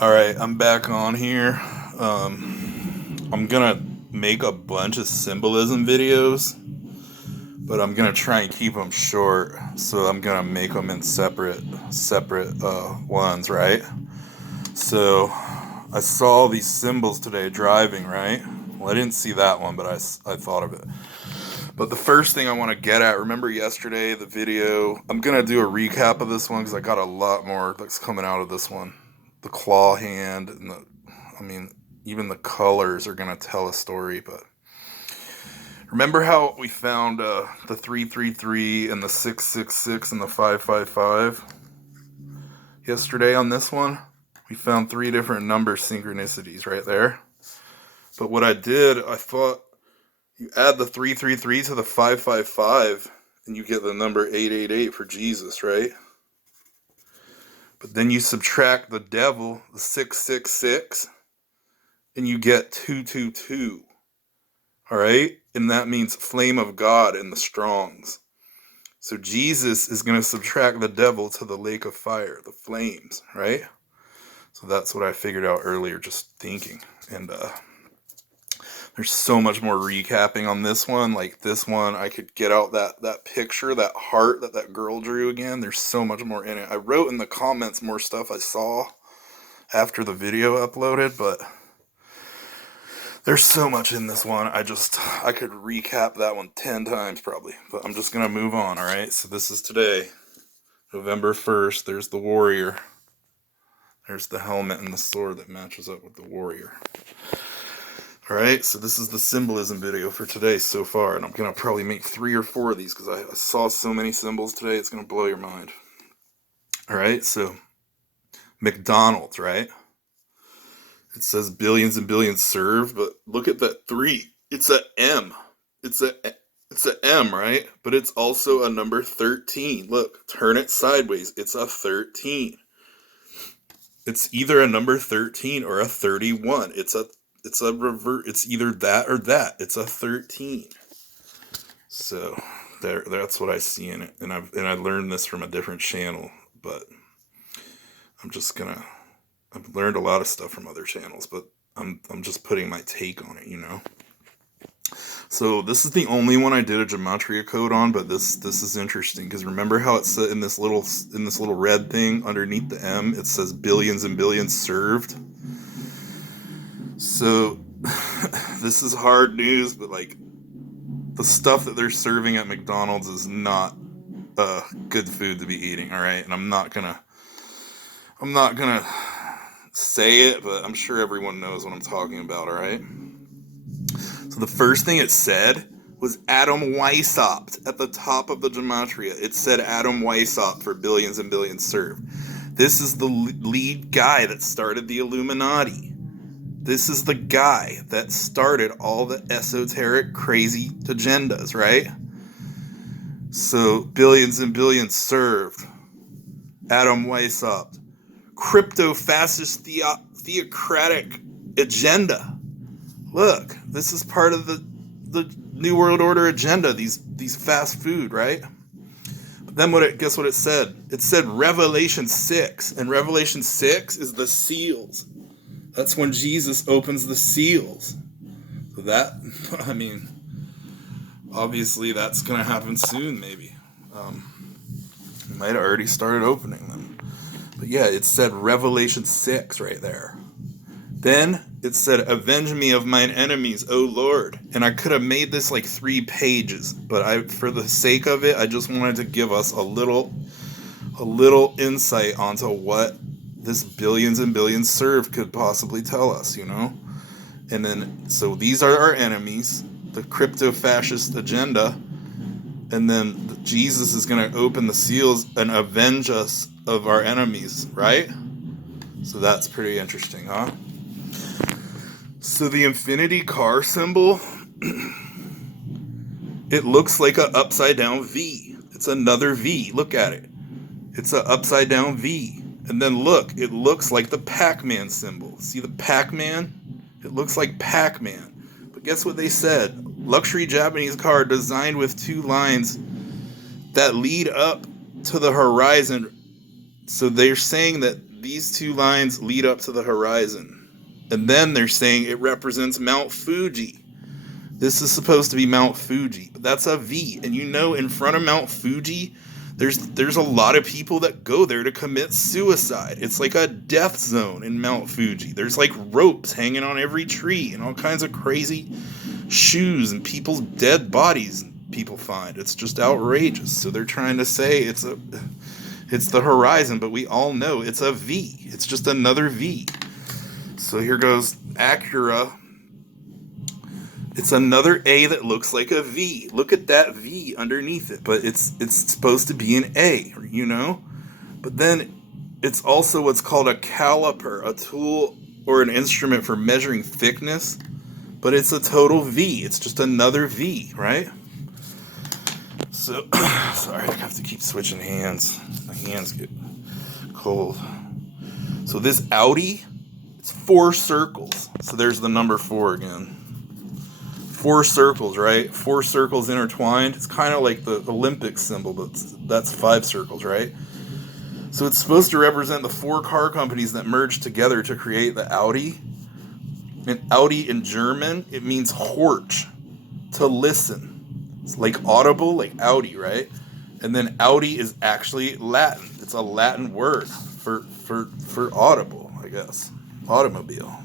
Alright, I'm back on here. I'm gonna make a bunch of symbolism videos, but I'm gonna try and keep them short. So I'm gonna make them in separate ones, right? So I saw these symbols today driving, right? Well, I didn't see that one, but I thought of it. But the first thing I want to get at, remember yesterday, the video? I'm gonna do a recap of this one because I got a lot more that's coming out of this one. The claw hand and I mean, even the colors are gonna tell a story. But remember how we found the 333 and the 666 and the 555 yesterday on this one? We found three different number synchronicities right there. But what I did, I thought you add the 333 to the 555 and you get the number 888 for Jesus, right? But then you subtract the devil, the 666, and you get 222. All right? And that means flame of God in the Strongs. So Jesus is going to subtract the devil to the lake of fire, the flames, right? So that's what I figured out earlier just thinking. And there's so much more recapping on this one. Like this one, I could get out that picture, that heart that girl drew again. There's so much more in it. I wrote in the comments more stuff I saw after the video uploaded, but there's so much in this one. I could recap that one 10 times probably, but I'm just going to move on, all right? So this is today, November 1st. There's the warrior. There's the helmet and the sword that matches up with the warrior. All right, so this is the symbolism video for today so far, and I'm going to probably make 3 or 4 of these because I saw so many symbols today, it's going to blow your mind. All right, so McDonald's, right? It says billions and billions served, but look at that 3. It's a M. It's a M, right? But it's also a number 13. Look, turn it sideways. It's a 13. It's either a number 13 or a 31. It's a revert. It's either that or that. It's a 13. So that's what I see in it, and I learned this from a different channel, but I've learned a lot of stuff from other channels, but I'm just putting my take on it, you know. So this is the only one I did a gematria code on, but this is interesting because remember how it's in this little red thing underneath the M, it says billions and billions served. So this is hard news, but like the stuff that they're serving at McDonald's is not good food to be eating, all right? And I'm not gonna say it, but I'm sure everyone knows what I'm talking about, all right? So the first thing it said was Adam Weishaupt at the top of the gematria. It said Adam Weishaupt for billions and billions served. This is the lead guy that started the Illuminati. This is the guy that started all the esoteric, crazy agendas, right? So billions and billions served. Adam Weishaupt. Crypto-fascist theocratic agenda. Look, this is part of the New World Order agenda, these fast food, right? But then guess what it said? It said Revelation 6, and Revelation 6 is the seals. That's when Jesus opens the seals. So that, I mean, obviously that's going to happen soon, maybe. It might have already started opening them. But yeah, it said Revelation 6 right there. Then it said, "Avenge me of mine enemies, O Lord." And I could have made this like 3 pages, but for the sake of it, I just wanted to give us a little insight onto what this billions and billions served could possibly tell us, you know? And then, so these are our enemies, the crypto-fascist agenda, and then Jesus is going to open the seals and avenge us of our enemies, right? So that's pretty interesting, huh? So the infinity car symbol, it looks like an upside down V. It's another V. Look at it. It's an upside down V. And then look, it looks like the Pac-Man symbol. See the Pac-Man? It looks like Pac-Man. But guess what they said? Luxury Japanese car designed with 2 lines that lead up to the horizon. So they're saying that these two lines lead up to the horizon. And then they're saying it represents Mount Fuji. This is supposed to be Mount Fuji, but that's a V. And you know, in front of Mount Fuji, there's a lot of people that go there to commit suicide. It's like a death zone in Mount Fuji. There's like ropes hanging on every tree and all kinds of crazy shoes and people's dead bodies people find. It's just outrageous. So they're trying to say it's the horizon, but we all know it's a V. It's just another V. So here goes Acura. It's another A that looks like a V. Look at that V underneath it, but it's supposed to be an A, you know? But then it's also what's called a caliper, a tool or an instrument for measuring thickness, but it's a total V. It's just another V, right? So, sorry, I have to keep switching hands. My hands get cold. So this Audi, it's 4 circles. So there's the number 4 again. 4 circles, right? 4 circles intertwined. It's kind of like the Olympic symbol, but that's 5 circles, right? So it's supposed to represent the 4 car companies that merged together to create the Audi. And Audi in German, it means Horch, to listen. It's like audible, like Audi, right? And then Audi is actually Latin. It's a Latin word for audible, I guess. Automobile.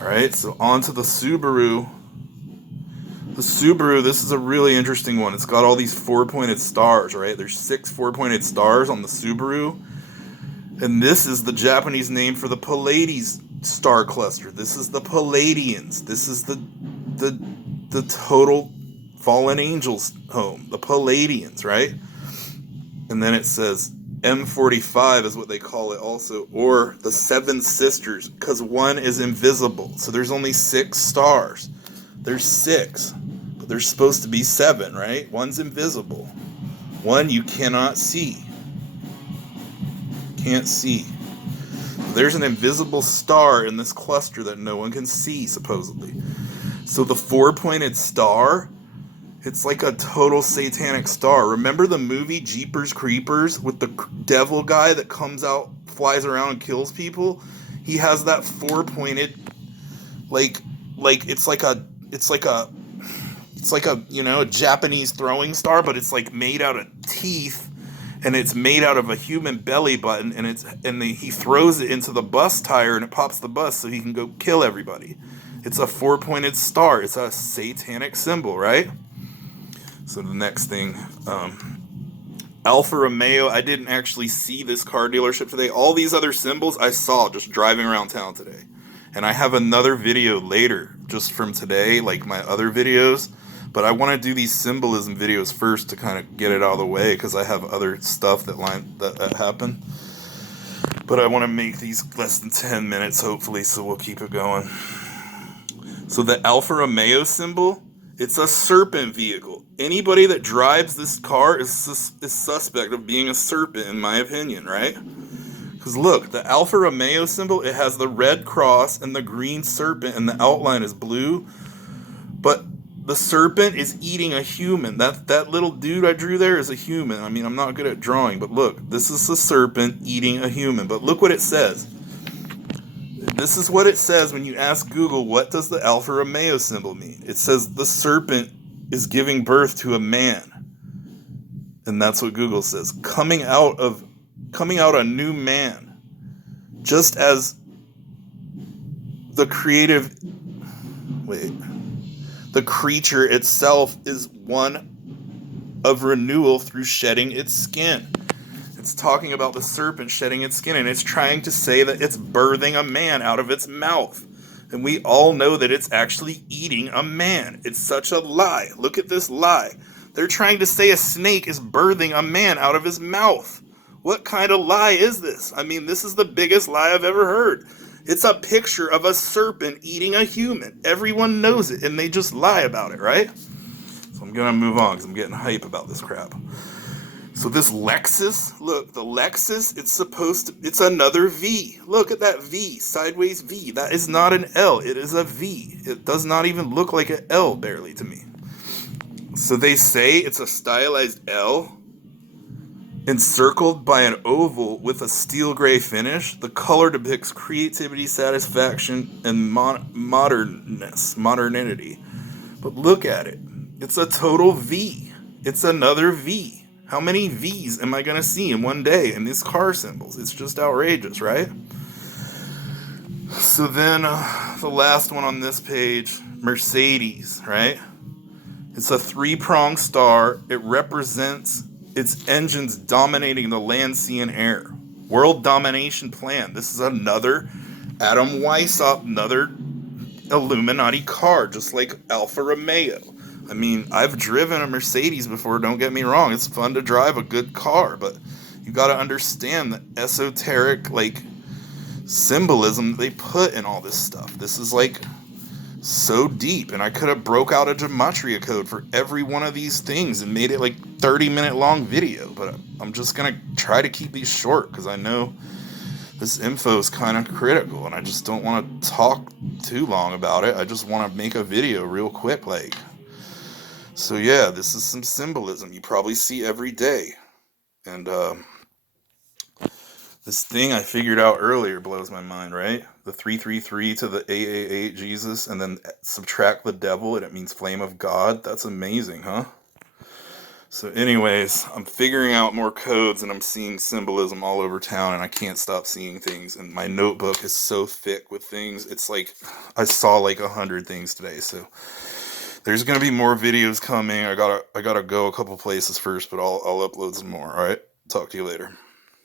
All right, so on to the Subaru. The Subaru, this is a really interesting one. It's got all these 4-pointed stars, right? There's 6 4-pointed stars on the Subaru. And this is the Japanese name for the Pleiades star cluster. This is the Pleiadians. This is the total fallen angels home, the Pleiadians, right? And then it says M45 is what they call it also, or the 7 sisters, because one is invisible. So there's only 6 stars. There's 6, but there's supposed to be 7, right? One's invisible. One you cannot see. Can't see. There's an invisible star in this cluster that no one can see, supposedly. So the 4-pointed star, it's like a total satanic star. Remember the movie Jeepers Creepers with the devil guy that comes out, flies around and kills people? He has that 4-pointed, like it's like a you know, a Japanese throwing star, but it's like made out of teeth, and it's made out of a human belly button, and he throws it into the bus tire and it pops the bus so he can go kill everybody. It's a 4-pointed star. It's a satanic symbol, right? So the next thing, Alfa Romeo. I didn't actually see this car dealership today. All these other symbols I saw just driving around town today. And I have another video later just from today, like my other videos. But I want to do these symbolism videos first to kind of get it out of the way, because I have other stuff that happen. But I want to make these less than 10 minutes, hopefully, so we'll keep it going. So the Alfa Romeo symbol, it's a serpent vehicle. Anybody that drives this car is suspect of being a serpent, in my opinion, right? Because look, the Alfa Romeo symbol, it has the red cross and the green serpent, and the outline is blue. But the serpent is eating a human. That little dude I drew there is a human. I mean, I'm not good at drawing, but look, this is a serpent eating a human. But look what it says. This is what it says when you ask Google, what does the Alfa Romeo symbol mean? It says the serpent is giving birth to a man. And that's what Google says. Coming out a new man. Just as the creature itself is one of renewal through shedding its skin. It's talking about the serpent shedding its skin, and it's trying to say that it's birthing a man out of its mouth. And we all know that it's actually eating a man. It's such a lie. Look at this lie. They're trying to say a snake is birthing a man out of his mouth. What kind of lie is this? I mean, this is the biggest lie I've ever heard. It's a picture of a serpent eating a human. Everyone knows it, and they just lie about it, right? So I'm going to move on because I'm getting hype about this crap. So this Lexus, look, the Lexus, it's another V. Look at that V, sideways V. That is not an L, it is a V. It does not even look like an L barely to me. So they say it's a stylized L, Encircled by an oval with a steel gray finish, the color depicts creativity, satisfaction, and modernity. But look at it. It's a total V. It's another V. How many V's am I going to see in one day in these car symbols? It's just outrageous, right? So then the last one on this page, Mercedes, right? It's a three-pronged star. It represents its engines dominating the land, sea, and air. World domination plan. This is another Adam Weishaupt, another Illuminati car, just like Alfa Romeo. I mean, I've driven a Mercedes before, don't get me wrong. It's fun to drive a good car, but you got to understand the esoteric, like, symbolism they put in all this stuff. This is like so deep, and I could have broke out a gematria code for every one of these things and made it like 30-minute long video, but I'm just gonna try to keep these short because I know this info is kind of critical and I just don't want to talk too long about it. I just want to make a video real quick, like. So yeah, this is some symbolism you probably see every day, and this thing I figured out earlier blows my mind, right? The 333 to the 888 Jesus, and then subtract the devil, and it means flame of God. That's amazing, huh? So anyways, I'm figuring out more codes, and I'm seeing symbolism all over town, and I can't stop seeing things. And my notebook is so thick with things. It's like I saw like 100 things today. So there's gonna be more videos coming. I gotta go a couple places first, but I'll upload some more. All right, talk to you later.